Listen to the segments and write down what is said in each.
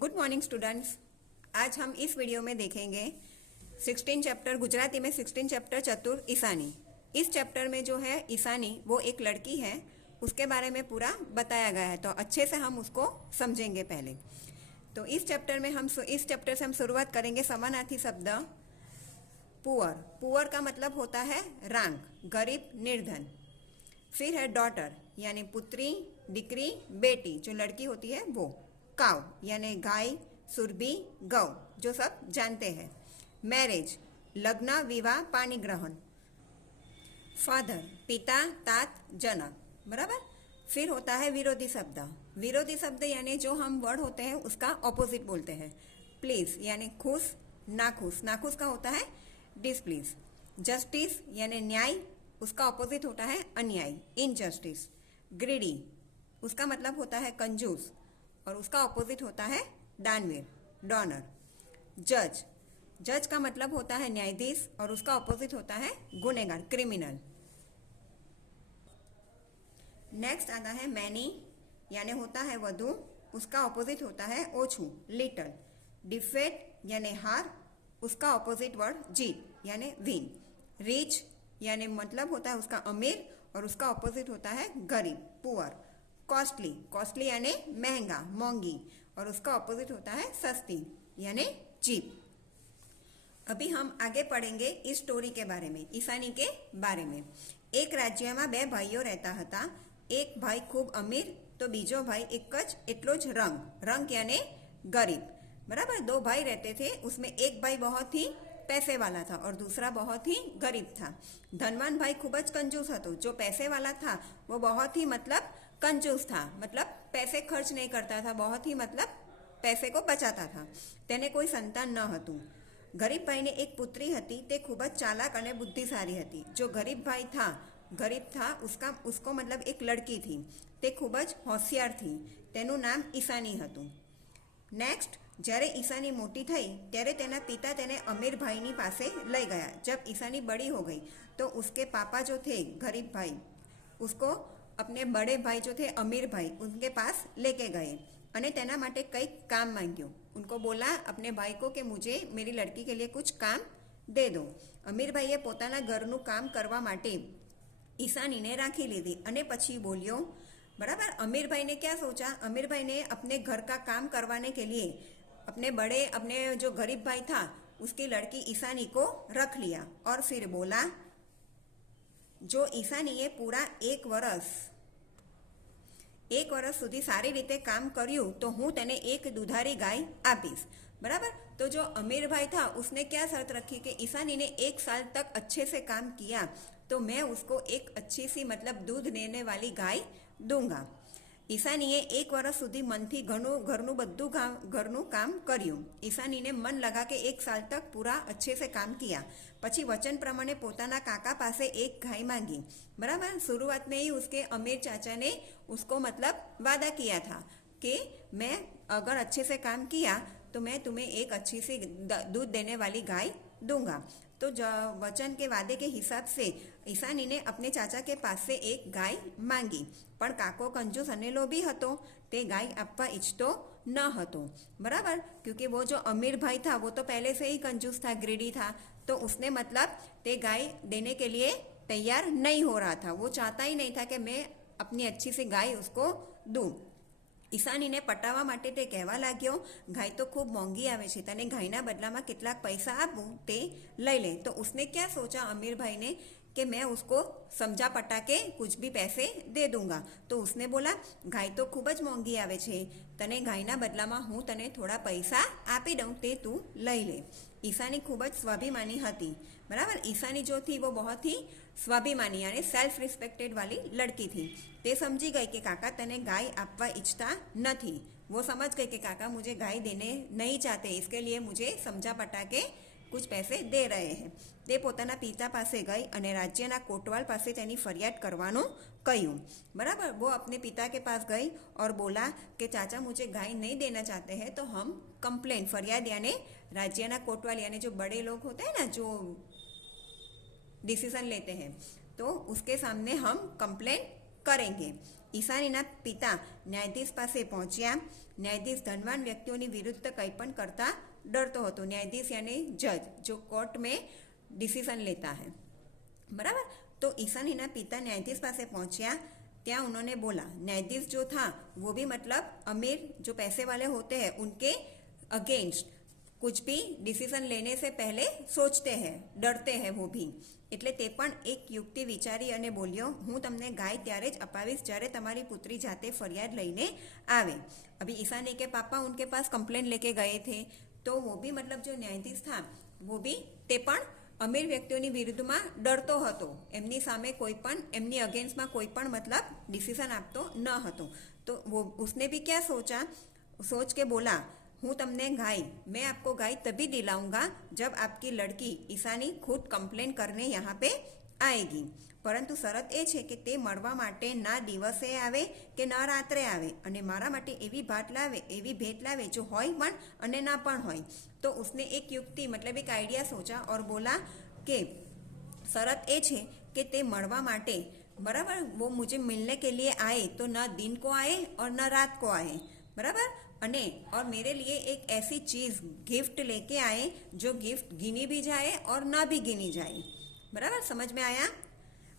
Good morning students. आज हम इस वीडियो में देखेंगे 16 चैप्टर गुजराती में 16 चैप्टर चतुर ईशानी। इस चैप्टर में जो है ईशानी वो एक लड़की है, उसके बारे में पूरा बताया गया है, तो अच्छे से हम उसको समझेंगे। पहले तो इस चैप्टर से हम शुरुआत करेंगे। समानार्थी शब्द पुअर। पुअर का मतलब होता है रांग, गरीब, निर्धन। फिर है डॉटर यानी पुत्री, दिकरी, बेटी, जो लड़की होती है वो। काव यानी गाय, सुरभि, गौ, जो सब जानते हैं। मैरिज लग्न, विवाह, पाणी ग्रहण। फादर पिता, तात, जनक, बराबर। फिर होता है विरोधी शब्द। विरोधी शब्द यानी जो हम वर्ड होते हैं उसका ऑपोजिट बोलते हैं। प्लीज यानी खुश, नाखुश, नाखुश का होता है डिसप्लीज। जस्टिस यानी न्याय, उसका ऑपोजिट होता है अन्याय, इनजस्टिस। ग्रीडी उसका मतलब होता है कंजूस और उसका ऑपोजिट होता है दानवीर, डोनर। जज, जज का मतलब होता है न्यायाधीश और उसका ऑपोजिट होता है गुनहगार, क्रिमिनल। नेक्स्ट आता है मैनी यानी होता है वधु, उसका ऑपोजिट होता है ओछू, लिटल। डिफेट यानी हार, उसका ऑपोजिट वर्ड जीत यानी विन। रिच यानी मतलब होता है उसका अमीर और उसका ऑपोजिट होता है गरीब, पुअर। कॉस्टली, कॉस्टली यानी महंगा, मोंगी, और उसका ऑपोजिट होता है सस्ती यानी चीप। अभी हम आगे पढ़ेंगे इस स्टोरी के बारे में, ईशानी के बारे में। एक राज्य में बे भाईओ रहता था। एक भाई खूब अमीर तो बीजो भाई एक एटलो ज रंग, रंग यानी गरीब, बराबर। दो भाई रहते थे, उसमें एक भाई बहुत ही पैसे वाला था और दूसरा बहुत ही गरीब था। धनवान भाई खूब ज कंजूस હતો, जो पैसे वाला था वो बहुत ही मतलब कंजूस था, मतलब पैसे खर्च नहीं करता था, बहुत ही मतलब पैसे को बचाता था। તેને કોઈ સંતાન ન હતું। गरीब भाई ने एक पुत्री હતી, તે ખૂબ જ ચાલાક અને બુદ્ધિશાળી હતી। जो गरीब भाई था, गरीब था, उसको मतलब एक लड़की थी, તે ખૂબ જ હોશિયાર थी, તેનું નાम ईशानी હતું। नेक्स्ट, જ્યારે ईशानी मोटी थई ત્યારે તેના पिता તેને अमीर भाईनी पासे लई गया। जब ईशानी बड़ी हो गई तो उसके पापा जो थे गरीब भाई, उसको अपने बड़े भाई जो थे अमीर भाई उनके पास लेके गए અને તેના માટે કંઈક કામ માંગ્યું। उनको बोला अपने भाई को कि मुझे मेरी लड़की के लिए कुछ काम दे दो। अमीर भाઈએ પોતાના ઘરનું કામ કરવા માટે ईशानीने राखी लीधी અને પછી बोलियो, बराबर। अमीर भाई ने क्या सोचा, अमीर भाई ने अपने घर का काम करवाने के लिए अपने जो गरीब भाई था उसकी लड़की ईशानी को रख लिया और फिर बोला, जो ईशानीए पूरा एक वर्ष સુધી सारी रीते काम કર્યું तो हूँ તેને एक दुधारी गाय आपीश, बराबर। तो जो अमीर भाई था उसने क्या शर्त रखी कि ईशानी ने 1 साल तक अच्छे से काम किया तो मैं उसको एक अच्छी सी मतलब दूध देने वाली गाय दूंगा। ईशानीए 1 वर्ष સુધી मनथी घरનું બધું ઘરનું કામ કર્યું। ईशानी ने मन लगा के 1 साल तक पूरा अच्छे से काम किया। પછી वचन प्रमाणे પોતાના काका पासे एक गाय मांगी, बराबर। शुरुआत में ही उसके अमीर चाचा ने उसको मतलब वादा किया था कि मैं अगर अच्छे से काम किया तो मैं तुम्हें एक अच्छी सी दूध देने वाली गाय दूंगा। तो वचन के वादे के हिसाब से ईशानी ने अपने चाचा के पास से एक गाय मांगी, पर काको कंजूस अने लोभी हतो, ते गाय आपवा इच्छतो न हतो, बराबर। क्योंकि वो जो अमीर भाई था वो तो पहले से ही कंजूस था, ग्रीडी था, तो उसने मतलब ते गाय देने के लिए तैयार नहीं हो रहा था। वो चाहता ही नहीं था कि मैं अपनी अच्छी सी गाय उसको दूँ। ईशानी ने पटावा माटे ते कहेवा लाग्यो, गाय तो खूब मोंघी आवे छे, तने गायना बदलामां केटलाक पैसा आपूं ते लई ले। तो उसने क्या सोचा अमीर भाई ने कि मैं उसको समझा पटा के कुछ भी पैसे दे दूंगा। तो उसने बोला, गाय तो खूब ज मोंघी आवे छे, तने गायना बदलामां हूँ तने थोड़ा पैसा आपी दऊं, ते तू लई ले। ईशानी खूब ज स्वाभिमानी हती, बराबर। ईशानी जो थी वो बहुत ही स्वाभिमानी यानी सेल्फ रिस्पेक्टेड वाली लड़की थी। ते समझी गई कि काका तने गाय आपवा इच्छता नहीं। वो समझ गई कि काका मुझे गाय देने नहीं चाहते, इसके लिए मुझे समझा पटा के कुछ पैसे दे रहे हैं। ते पोताना पिता पासे गई અને રાજ્યના કોટવાલ પાસે તેની ફરિયાદ કરવાનું કહ્યું, बराबर। वो अपने पिता के पास गई और बोला कि चाचा मुझे गाय नहीं देना चाहते हैं तो हम कंप्लेन, फरियाद यानी राज्यना कोटवाल यानी जो बड़े लोग होते हैं ना, जो डिसीजन लेते हैं, तो उसके सामने हम कंप्लेन करेंगे। ઈશાનીના પિતા ન્યાયાધીશ પાસે પહોંચ્યા. ન્યાયાધીશ ધનવાન વ્યક્તિઓની વિરુદ્ધ કંઈ પણ કરતા डरतो હતો. न्यायाधीश यानी जज जो कोर्ट में डिसीजन लेता है, बराबर. तो ईशानी पिता न्यायाधीश पास पहुंचा. त्या उन्होंने बोला, न्यायाधीश जो था वो भी मतलब अमीर जो पैसे वाले होते हैं उनके अगेंस्ट कुछ भी डिसीजन लेने से पहले सोचते हैं, डरते हैं वो भी. એટલે તે પણ એક યુક્તિ વિચારી અને બોલ્યો, હું તમને ગાય ત્યારે જ અપાવીશ જ્યારે તમારી પુત્રી જાતે ફરિયાદ લઈને આવે. अभी ईशानी के पापा उनके पास कंप्लेन लेके गए थे, तो वो भी मतलब जो न्यायाधीश था वो भी તે પણ અમીર વ્યક્તિઓની વિરુદ્ધમાં ડરતો હતો. એમની સામે કોઈ પણ એમની અગેન્સ્ટમાં કોઈ પણ मतलब डिसीजन આપતો ન હતો. तो वो उसने भी क्या सोचा, सोच के बोला, हूँ तमने गाय, मैं आपको गाय तभी दिलाऊंगा जब आपकी लड़की ईशानी खुद कंप्लेन करने यहाँ पे आएगी. परंतु शरत ए छे कि ते मळवा माटे ना दिवसे आवे के ना रात्रे आवे અને મારા માટે એવી भेट लावे जो होय पण અને ना पण होय. तो उसने एक युक्ति मतलब एक आइडिया सोचा और बोला कि शरत ए छे कि ते मळवा माटे, बराबर, वो मुझे मिलने के लिए आए तो ना दिन को आए और ना रात को आए, बराबर. अने और मेरे लिए एक ऐसी चीज़ गिफ्ट लेके आए जो गिफ्ट गिनी भी जाए और ना भी गिनी जाए, बराबर. समझ में आया?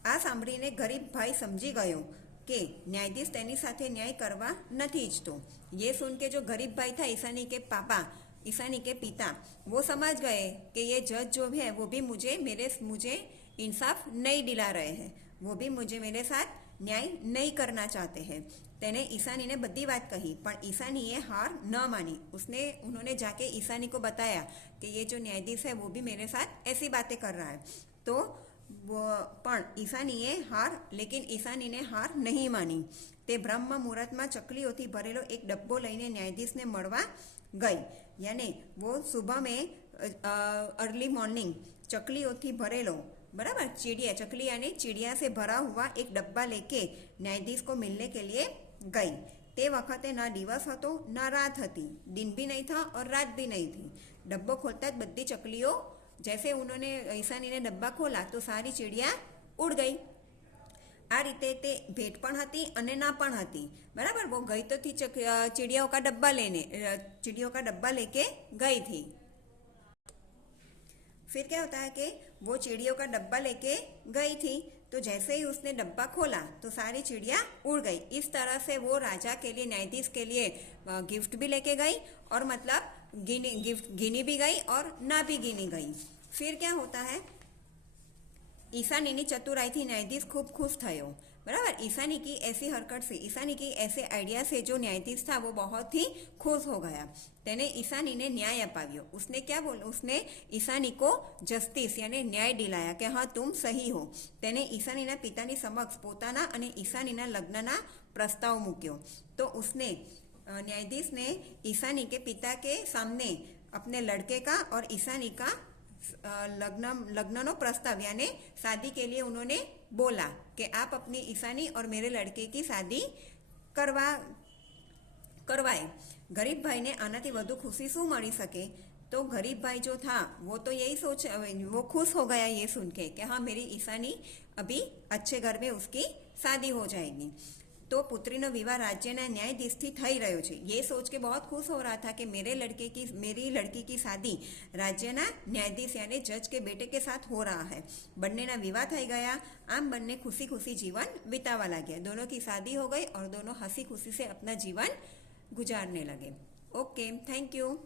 आ सांभळीने गरीब भाई समझी गयो कि न्यायाधीश तेनी साथे न्याय करवा नहीं इच्छतो. ये सुन के जो गरीब भाई था, ईशानी के पापा, ईशानी के पिता, वो समझ गए कि ये जज जो भी है वो भी मुझे इंसाफ नहीं दिला रहे हैं, वो भी मुझे मेरे साथ न्याय नहीं करना चाहते हैं. तेने ईशानी ने बड़ी बात कही, पर ईशानी ये हार न मानी. उन्होंने जाके ईशानी को बताया कि ये जो न्यायाधीश है वो भी मेरे साथ ऐसी बातें कर रहा है. तो पण लेकिन ईशानी ने हार नहीं मानी. ते ब्रह्म मुहूर्त में चकलीओथी भरेलो एक डब्बो लईने न्यायाधीश ने मळवा गई. यानी वो सुबह में अर्ली मॉर्निंग चकलीओथी भरेलो, बराबर, चकली यानी चिड़िया से भरा हुआ एक डब्बा लेके न्यायाधीश को मिलने के लिए गई. ते वखते ना दिवस हतो ना रात हती, दिन भी नहीं था और रात भी नहीं थी. डब्बो खोलता ज बधी चकलियों, जैसे उन्होंने ईशानी ने डब्बा खोला तो सारी चिड़िया उड़ गई. आ रीते ते भेट पण हती अने ना पण हती, बराबर. वो गई तो थी चिड़ियों का डब्बा लेके गई थी. फिर क्या होता है कि वो चिड़ियों का डब्बा लेके गई थी, तो जैसे ही उसने डब्बा खोला तो सारी चिड़िया उड़ गई. इस तरह से वो राजा के लिए, न्यायाधीश के लिए गिफ्ट भी लेके गई और मतलब गिनी भी गई और ना भी गिनी गई. फिर क्या होता है, ईशानी चतुराई थी न्यायाधीश खूब खुश थयो, बराबर. ईशानी की ऐसी हरकत से, ईशानी की ऐसे आइडिया से जो न्यायाधीश था वो बहुत ही खुश हो गया. तेने ईशानी ने न्याय अपाव्यो. उसने क्या बोला, उसने ईशानी को जस्टिस यानी न्याय दिलाया कि हाँ तुम सही हो. तेने ईशानीना पितानी समक्ष पोताना अने ईशानीना लग्नना प्रस्ताव मूक्यो. तो उसने न्यायाधीश ने ईशानी के पिता के सामने अपने लड़के का और ईशानी का लग्न प्रस्ताव यानी शादी के लिए उन्होंने बोला कि आप अपनी ईशानी और मेरे लड़के की शादी करवाए. गरीब भाई ने आनाथी वधु खुशी शू मળી सके. तो गरीब भाई जो था वो तो यही सोच, वो खुश हो गया ये सुन के कि हाँ मेरी ईशानी अभी अच्छे घर में उसकी शादी हो जाएगी. तो पुत्रीनो विवाह राज्यना न्यायाधीशथी थई रह्यो छे. ये सोच के बहुत खुश हो रहा था कि मेरी लड़की की शादी राज्यना न्यायाधीश यानी जज के बेटे के साथ हो रहा है. बन्नेना विवाह थई गया. आम बन्ने खुशी खुशी जीवन बितावा लगे. दोनों की शादी हो गई और दोनों हंसी खुशी से अपना जीवन गुजारने लगे. Okay, thank you.